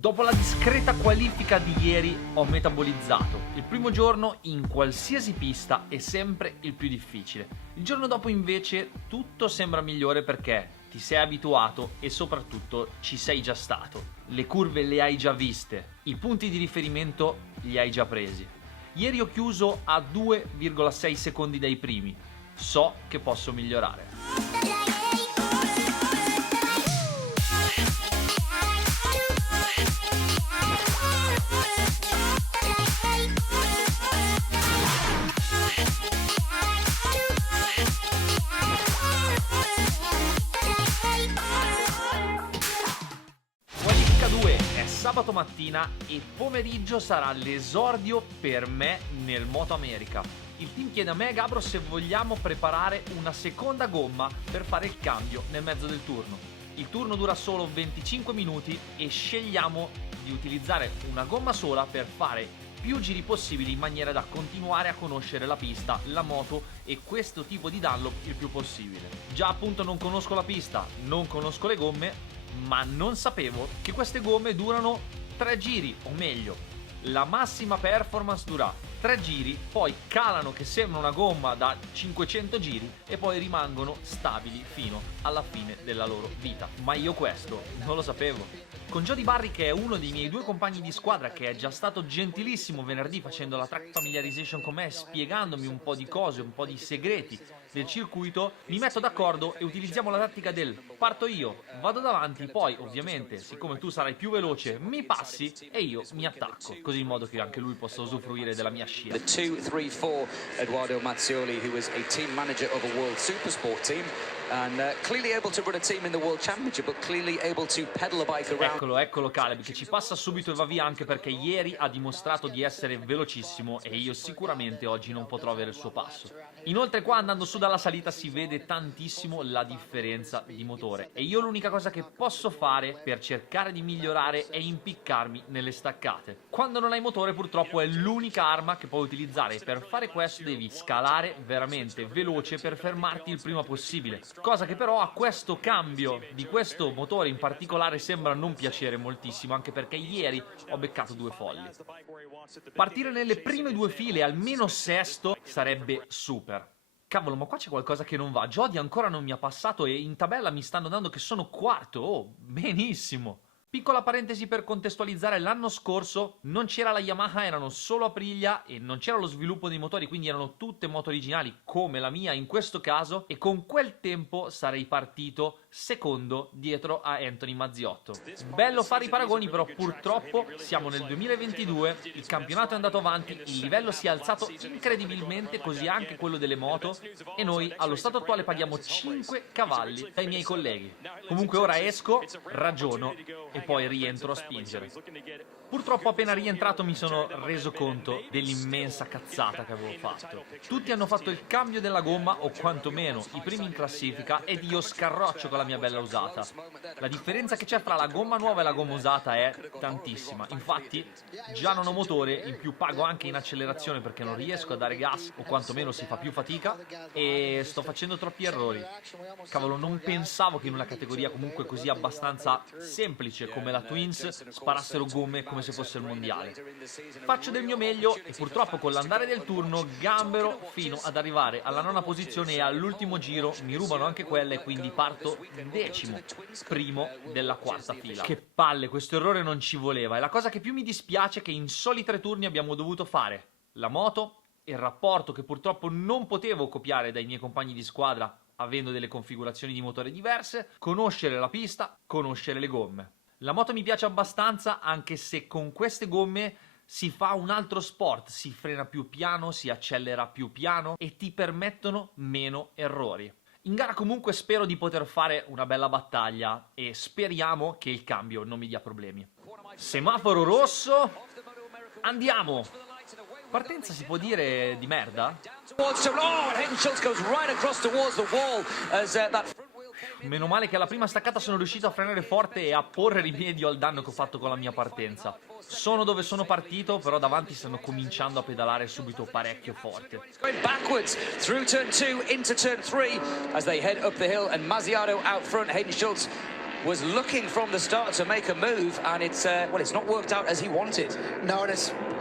Dopo la discreta qualifica di ieri ho metabolizzato. Il primo giorno in qualsiasi pista è sempre il più difficile. Il giorno dopo invece tutto sembra migliore perché ti sei abituato e soprattutto ci sei già stato. Le curve le hai già viste, i punti di riferimento li hai già presi. Ieri ho chiuso a 2,6 secondi dai primi. So che posso migliorare. Sabato mattina e pomeriggio sarà l'esordio per me nel Moto America. Il team chiede a me e Gabro se vogliamo preparare una seconda gomma per fare il cambio nel mezzo del turno. Il turno dura solo 25 minuti e scegliamo di utilizzare una gomma sola per fare più giri possibili in maniera da continuare a conoscere la pista, la moto e questo tipo di Dunlop il più possibile. Già appunto non conosco la pista, non conosco le gomme, ma non sapevo che queste gomme durano 3 giri, o meglio, la massima performance dura 3 giri, poi calano che sembra una gomma da 500 giri e poi rimangono stabili fino alla fine della loro vita. Ma io questo non lo sapevo. Con Jody Barry, che è uno dei miei due compagni di squadra, che è già stato gentilissimo venerdì facendo la track familiarization con me, spiegandomi un po' di cose, un po' di segreti del circuito, mi metto d'accordo e utilizziamo la tattica del parto io, vado davanti, poi ovviamente siccome tu sarai più veloce mi passi e io mi attacco, così in modo che anche lui possa usufruire della mia scia. The 2-3-4 Edoardo Mazzioli, who was a team manager of a World Supersport team and clearly able to run a team in the World Championship, but clearly able to pedal a bike around. Eccolo Caleb, che ci passa subito e va via, anche perché ieri ha dimostrato di essere velocissimo e io sicuramente oggi non potrò avere il suo passo. Inoltre qua andando su dalla salita si vede tantissimo la differenza di motore e io l'unica cosa che posso fare per cercare di migliorare è impiccarmi nelle staccate. Quando non hai motore purtroppo è l'unica arma che puoi utilizzare e per fare questo devi scalare veramente veloce per fermarti il prima possibile, cosa che però a questo cambio di questo motore in particolare sembra non piacere moltissimo, anche perché ieri ho beccato 2 folli. Partire nelle prime 2 file, almeno sesto, sarebbe super. Cavolo, ma qua c'è qualcosa che non va. Jody ancora non mi ha passato e in tabella mi stanno dando che sono quarto. Oh, benissimo. Piccola parentesi per contestualizzare, l'anno scorso non c'era la Yamaha, erano solo Aprilia e non c'era lo sviluppo dei motori, quindi erano tutte moto originali come la mia in questo caso, e con quel tempo sarei partito secondo dietro a Anthony Mazziotto. Bello fare i paragoni, però purtroppo siamo nel 2022, il campionato è andato avanti, il livello si è alzato incredibilmente, così anche quello delle moto, e noi allo stato attuale paghiamo 5 cavalli dai miei colleghi. Comunque ora esco, ragiono e poi rientro a spingere. Purtroppo appena rientrato mi sono reso conto dell'immensa cazzata che avevo fatto. Tutti hanno fatto il cambio della gomma, o quantomeno i primi in classifica, ed io scarroccio con la mia bella usata. La differenza che c'è fra la gomma nuova e la gomma usata è tantissima. Infatti già non ho motore, in più pago anche in accelerazione perché non riesco a dare gas, o quantomeno si fa più fatica, e sto facendo troppi errori. Cavolo, non pensavo che in una categoria comunque così abbastanza semplice come la Twins sparassero gomme come se fosse il mondiale. Faccio del mio meglio e purtroppo con l'andare del turno gambero fino ad arrivare alla 9ª posizione e all'ultimo giro mi rubano anche quella e quindi parto 10º, primo della 4ª fila. Che palle, questo errore non ci voleva, e la cosa che più mi dispiace è che in soli 3 turni abbiamo dovuto fare la moto, il rapporto che purtroppo non potevo copiare dai miei compagni di squadra avendo delle configurazioni di motore diverse, conoscere la pista, conoscere le gomme. La moto mi piace abbastanza, anche se con queste gomme si fa un altro sport, si frena più piano, si accelera più piano e ti permettono meno errori. In gara comunque spero di poter fare una bella battaglia e speriamo che il cambio non mi dia problemi. Semaforo rosso, andiamo! Partenza si può dire di merda? Meno male che alla prima staccata sono riuscito a frenare forte e a porre rimedio al danno che ho fatto con la mia partenza. Sono dove sono partito, però davanti stanno cominciando a pedalare subito parecchio forte. Backwards through turn 2 into turn 3 as they head up the hill and Mazziotto out front. Hayden Schultz was looking from the start to make a move, and it's not worked out as he wanted. No,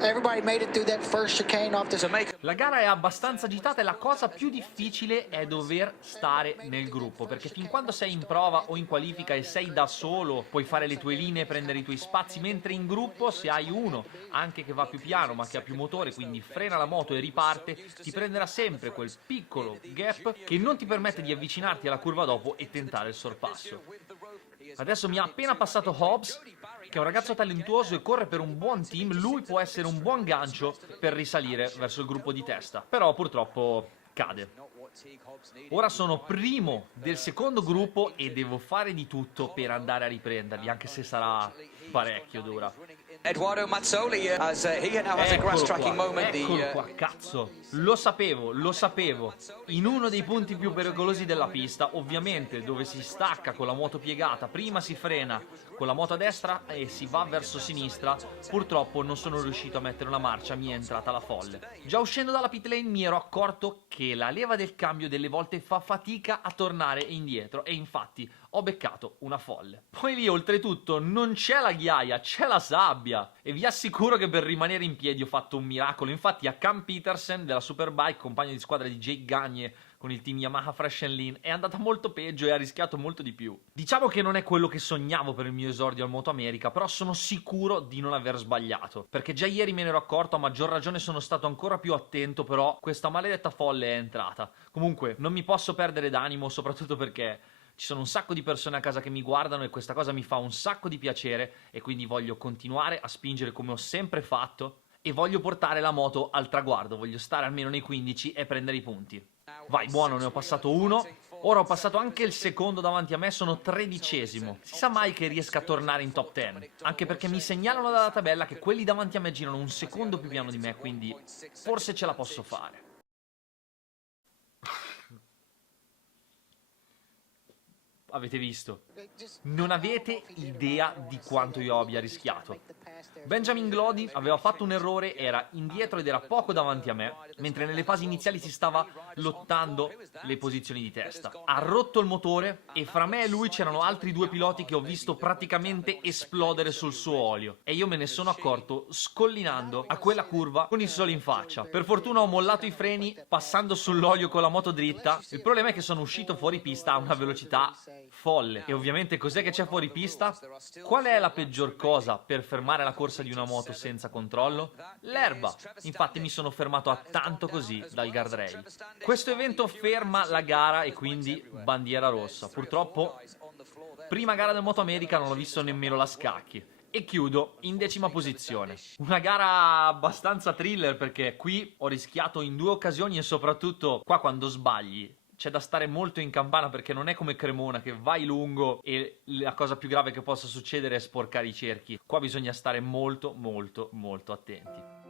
everybody made it through that first chicane off the. La gara è abbastanza agitata e la cosa più difficile è dover stare nel gruppo, perché fin quando sei in prova o in qualifica e sei da solo puoi fare le tue linee, prendere i tuoi spazi, mentre in gruppo se hai uno anche che va più piano ma che ha più motore, quindi frena la moto e riparte, ti prenderà sempre quel piccolo gap che non ti permette di avvicinarti alla curva dopo e tentare il sorpasso. Adesso mi ha appena passato Hobbs, che è un ragazzo talentuoso e corre per un buon team. Lui può essere un buon gancio per risalire verso il gruppo di testa, però purtroppo cade. Ora sono primo del secondo gruppo e devo fare di tutto per andare a riprenderli, anche se sarà parecchio dura. Edoardo Mazzoli, as he now has a grass tracking moment. Eccolo qua, cazzo. Lo sapevo. In uno dei punti più pericolosi della pista, ovviamente dove si stacca con la moto piegata, prima si frena con la moto a destra e si va verso sinistra. Purtroppo non sono riuscito a mettere una marcia, mi è entrata la folle. Già uscendo dalla pit lane mi ero accorto che la leva del cambio delle volte fa fatica a tornare indietro e infatti ho beccato una folle. Poi lì oltretutto non c'è la ghiaia, c'è la sabbia e vi assicuro che per rimanere in piedi ho fatto un miracolo. Infatti a Cam Petersen della Superbike, compagno di squadra di Jake Gagne con il team Yamaha Fresh and Lean, è andata molto peggio e ha rischiato molto di più. Diciamo che non è quello che sognavo per il mio esordio al Moto America, però sono sicuro di non aver sbagliato, perché già ieri me ne ero accorto, a maggior ragione sono stato ancora più attento, però questa maledetta folle è entrata. Comunque non mi posso perdere d'animo, soprattutto perché ci sono un sacco di persone a casa che mi guardano e questa cosa mi fa un sacco di piacere e quindi voglio continuare a spingere come ho sempre fatto e voglio portare la moto al traguardo, voglio stare almeno nei 15 e prendere i punti. Vai, buono, ne ho passato uno, ora ho passato anche il secondo davanti a me, sono 13esimo. Si sa mai che riesca a tornare in top 10, anche perché mi segnalano dalla tabella che quelli davanti a me girano un secondo più piano di me, quindi forse ce la posso fare. Avete visto? Non avete idea di quanto io abbia rischiato. Benjamin Glody aveva fatto un errore, era indietro ed era poco davanti a me, mentre nelle fasi iniziali si stava lottando le posizioni di testa. Ha rotto il motore e fra me e lui c'erano altri due piloti che ho visto praticamente esplodere sul suo olio. E io me ne sono accorto scollinando a quella curva con il sole in faccia. Per fortuna ho mollato i freni passando sull'olio con la moto dritta. Il problema è che sono uscito fuori pista a una velocità folle. E ovviamente cos'è che c'è fuori pista? Qual è la peggior cosa per fermare la corsa di una moto senza controllo? L'erba. Infatti mi sono fermato a tanto così dal guardrail. Questo evento ferma la gara e quindi bandiera rossa. Purtroppo prima gara del Moto America non ho visto nemmeno la scacchi. E chiudo in 10ª posizione. Una gara abbastanza thriller perché qui ho rischiato in 2 occasioni e soprattutto qua quando sbagli c'è da stare molto in campana perché non è come Cremona che vai lungo e la cosa più grave che possa succedere è sporcare i cerchi. Qua bisogna stare molto attenti.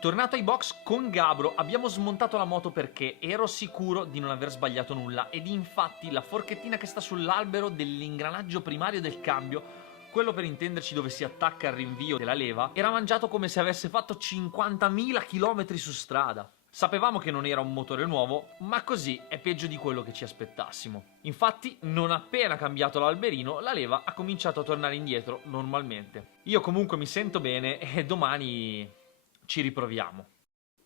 Tornato ai box con Gabro abbiamo smontato la moto perché ero sicuro di non aver sbagliato nulla ed infatti la forchettina che sta sull'albero dell'ingranaggio primario del cambio, quello per intenderci dove si attacca il rinvio della leva, era mangiato come se avesse fatto 50.000 km su strada. Sapevamo che non era un motore nuovo, ma così è peggio di quello che ci aspettassimo. Infatti, non appena cambiato l'alberino, la leva ha cominciato a tornare indietro normalmente. Io comunque mi sento bene e domani ci riproviamo.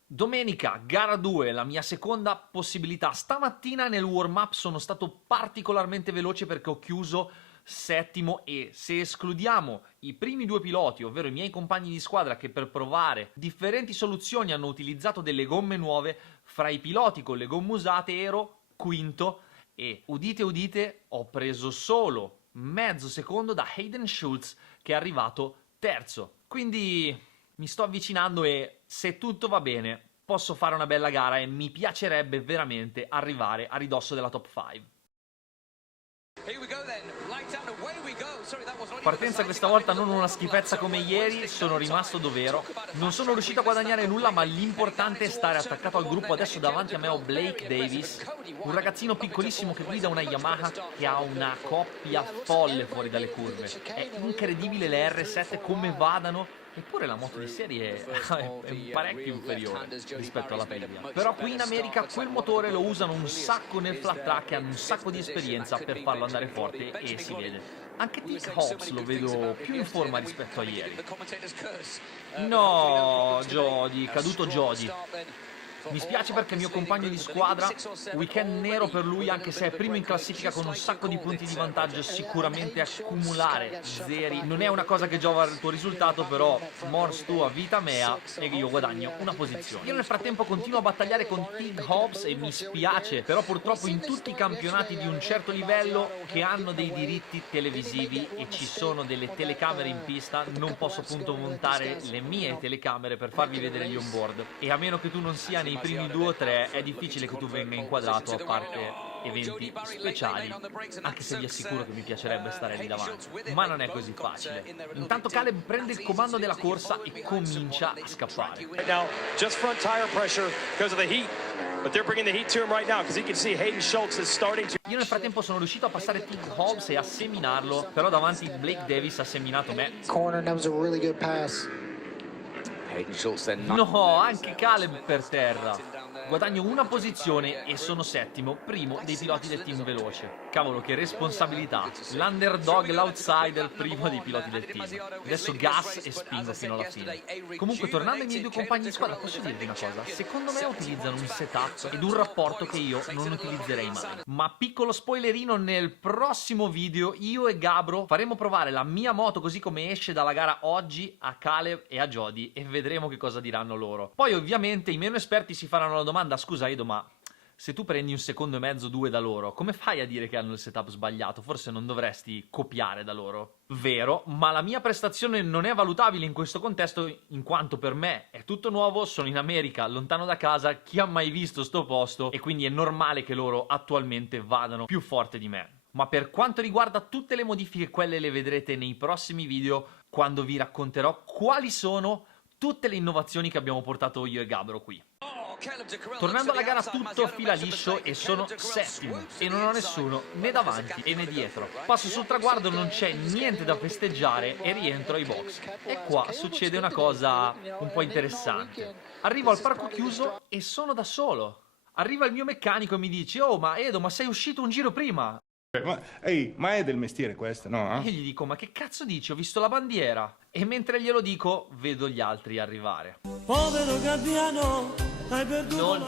Domenica, gara 2, la mia seconda possibilità. Stamattina nel warm-up sono stato particolarmente veloce perché ho chiuso 7º e se escludiamo i primi 2 piloti, ovvero i miei compagni di squadra che per provare differenti soluzioni hanno utilizzato delle gomme nuove, fra i piloti con le gomme usate ero 5º e udite udite ho preso solo mezzo secondo da Hayden Schultz che è arrivato 3º. Quindi mi sto avvicinando e se tutto va bene posso fare una bella gara e mi piacerebbe veramente arrivare a ridosso della top 5. Partenza questa volta non una schifezza come ieri, sono rimasto dov'ero. Non sono riuscito a guadagnare nulla, ma l'importante è stare attaccato al gruppo. Adesso davanti a me ho Blake Davis, un ragazzino piccolissimo che guida una Yamaha che ha una coppia folle fuori dalle curve. È incredibile le R7 come vadano Eppure la moto di serie è parecchio inferiore rispetto alla Aprilia. Però qui in America quel motore lo usano un sacco nel flat track e hanno un sacco di esperienza per farlo andare forte e si vede. Anche Nick Hobbs lo vedo più in forma rispetto a ieri. No, Jody, caduto Jody. Mi spiace perché il mio compagno di squadra, weekend nero per lui, anche se è primo in classifica con un sacco di punti di vantaggio, sicuramente accumulare zeri non è una cosa che giova al tuo risultato, però mors tua vita mea e io guadagno una posizione. Io nel frattempo continuo a battagliare con Tig Hobbs e mi spiace, però purtroppo in tutti i campionati di un certo livello che hanno dei diritti televisivi e ci sono delle telecamere in pista, non posso appunto montare le mie telecamere per farvi vedere gli onboard, e a meno che tu non sia nei primi 2 o 3 è difficile che tu venga inquadrato, a parte eventi speciali, anche se vi assicuro che mi piacerebbe stare lì davanti, ma non è così facile. Intanto Caleb prende il comando della corsa e comincia a scappare. Now, just front tire pressure because of the heat, but they're bringing the heat to him right now because he can see Hayden Schultz is starting to. Io nel frattempo sono riuscito a passare Tig Hobbs e a seminarlo, però davanti Blake Davis ha seminato me. Corner, that was a really good pass. Hayden Schultz then. No, anche Caleb per terra. Guadagno una posizione e sono settimo, primo dei piloti del team veloce. Cavolo, che responsabilità. L'underdog, l'outsider, primo dei piloti del team. Adesso gas e spingo fino alla fine. Comunque, tornando ai miei 2 compagni di squadra, posso dirvi una cosa? Secondo me utilizzano un setup ed un rapporto che io non utilizzerei mai. Ma piccolo spoilerino, nel prossimo video io e Gabro faremo provare la mia moto così come esce dalla gara oggi a Caleb e a Jody e vedremo che cosa diranno loro. Poi ovviamente i meno esperti si faranno la domanda: scusa Edo, ma se tu prendi 1,5 secondi, 2 da loro, come fai a dire che hanno il setup sbagliato? Forse non dovresti copiare da loro? Vero, ma la mia prestazione non è valutabile in questo contesto, in quanto per me è tutto nuovo, sono in America, lontano da casa, chi ha mai visto sto posto, e quindi è normale che loro attualmente vadano più forte di me. Ma per quanto riguarda tutte le modifiche, quelle le vedrete nei prossimi video, quando vi racconterò quali sono tutte le innovazioni che abbiamo portato io e Gabro qui. Tornando alla gara tutto fila liscio e sono settimo e non ho nessuno né davanti e né dietro. Passo sul traguardo, non c'è niente da festeggiare e rientro ai box. E qua succede una cosa un po' interessante. Arrivo al parco chiuso e sono da solo. Arriva il mio meccanico e mi dice: oh, ma Edo, ma sei uscito un giro prima? Ma è del mestiere questo, no? E io gli dico: ma che cazzo dici? Ho visto la bandiera. E mentre glielo dico, vedo gli altri arrivare. Povero gabbiano, hai perduto.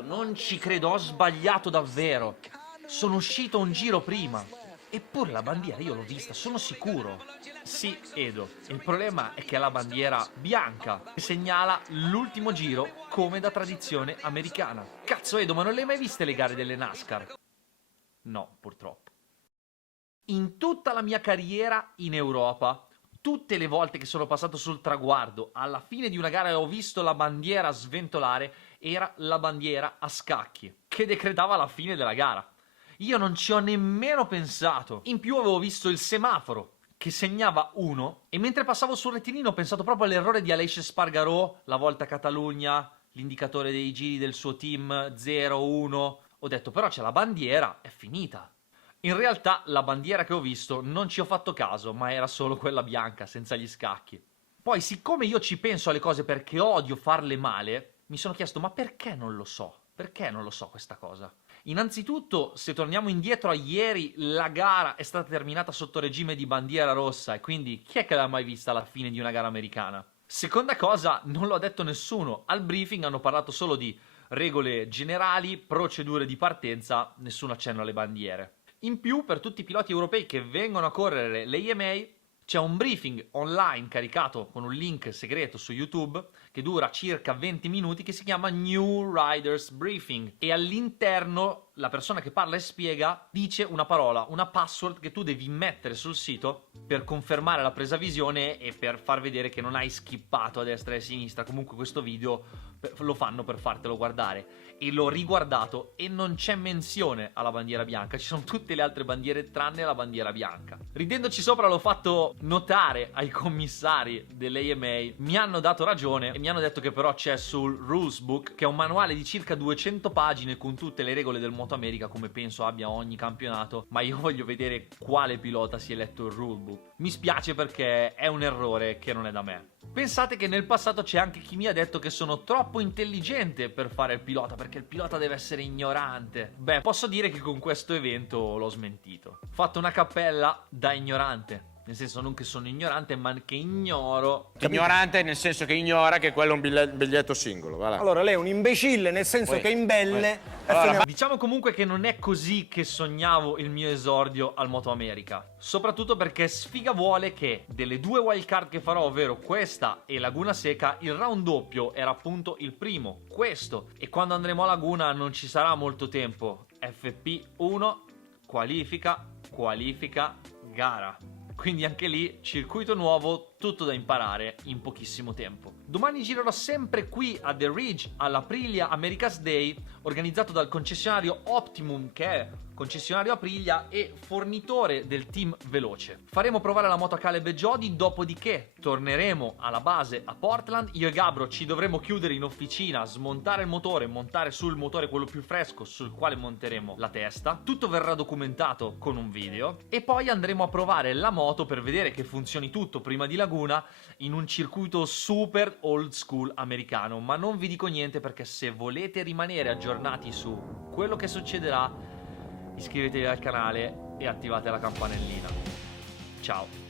Non ci credo, ho sbagliato davvero. Sono uscito un giro prima. Eppure la bandiera io l'ho vista, sono sicuro. Sì, Edo, il problema è che è la bandiera bianca che segnala l'ultimo giro come da tradizione americana. Cazzo Edo, ma non le hai mai viste le gare delle NASCAR? No, purtroppo. In tutta la mia carriera in Europa, tutte le volte che sono passato sul traguardo, alla fine di una gara e ho visto la bandiera sventolare, era la bandiera a scacchi, che decretava la fine della gara. Io non ci ho nemmeno pensato. In più avevo visto il semaforo, che segnava 1, e mentre passavo sul rettilineo ho pensato proprio all'errore di Aleix Espargaró, la Volta a Catalogna, l'indicatore dei giri del suo team 0, 1... Ho detto, però c'è la bandiera, è finita. In realtà la bandiera che ho visto non ci ho fatto caso, ma era solo quella bianca, senza gli scacchi. Poi, siccome io ci penso alle cose perché odio farle male, mi sono chiesto, ma perché non lo so? Perché non lo so questa cosa? Innanzitutto, se torniamo indietro a ieri, la gara è stata terminata sotto regime di bandiera rossa, e quindi chi è che l'ha mai vista alla fine di una gara americana? Seconda cosa, non l'ha detto nessuno. Al briefing hanno parlato solo di regole generali, procedure di partenza, nessun accenno alle bandiere. In più, per tutti i piloti europei che vengono a correre l'AMA, c'è un briefing online caricato con un link segreto su YouTube che dura circa 20 minuti, che si chiama New Riders Briefing, e all'interno la persona che parla e spiega dice una parola, una password che tu devi mettere sul sito per confermare la presa visione e per far vedere che non hai skippato a destra e a sinistra. Comunque questo video lo fanno per fartelo guardare, e l'ho riguardato e non c'è menzione alla bandiera bianca, ci sono tutte le altre bandiere tranne la bandiera bianca. Ridendoci sopra l'ho fatto notare ai commissari dell'AMA, mi hanno dato ragione e mi hanno detto che però c'è sul Rules Book, che è un manuale di circa 200 pagine con tutte le regole del Moto America, come penso abbia ogni campionato, ma io voglio vedere quale pilota si è letto il rulebook. Mi spiace perché è un errore che non è da me. Pensate che nel passato c'è anche chi mi ha detto che sono troppo intelligente per fare il pilota, perché il pilota deve essere ignorante. Beh, posso dire che con questo evento l'ho smentito. Ho fatto una cappella da ignorante. Nel senso, non che sono ignorante, ma che ignoro. Ignorante nel senso che ignora che quello è un biglietto singolo. Va là. Allora, lei è un imbecille nel senso che imbelle. Diciamo comunque che non è così che sognavo il mio esordio al Moto America. Soprattutto perché sfiga vuole che delle 2 wildcard che farò, ovvero questa e Laguna Seca, il round doppio era appunto il primo, questo. E quando andremo a Laguna non ci sarà molto tempo. FP1, qualifica, gara. Quindi anche lì, circuito nuovo, tutto da imparare in pochissimo tempo. Domani girerò sempre qui a The Ridge, all'Aprilia America's Day, organizzato dal concessionario Optimum, che è concessionario Aprilia e fornitore del team veloce. Faremo provare la moto a Caleb e Jody, dopodiché torneremo alla base a Portland. Io e Gabro ci dovremo chiudere in officina, smontare il motore, montare sul motore quello più fresco sul quale monteremo la testa. Tutto verrà documentato con un video e poi andremo a provare la moto per vedere che funzioni tutto prima di Laguna in un circuito super old school americano. Ma non vi dico niente, perché se volete rimanere aggiornati su quello che succederà, iscrivetevi al canale e attivate la campanellina. Ciao!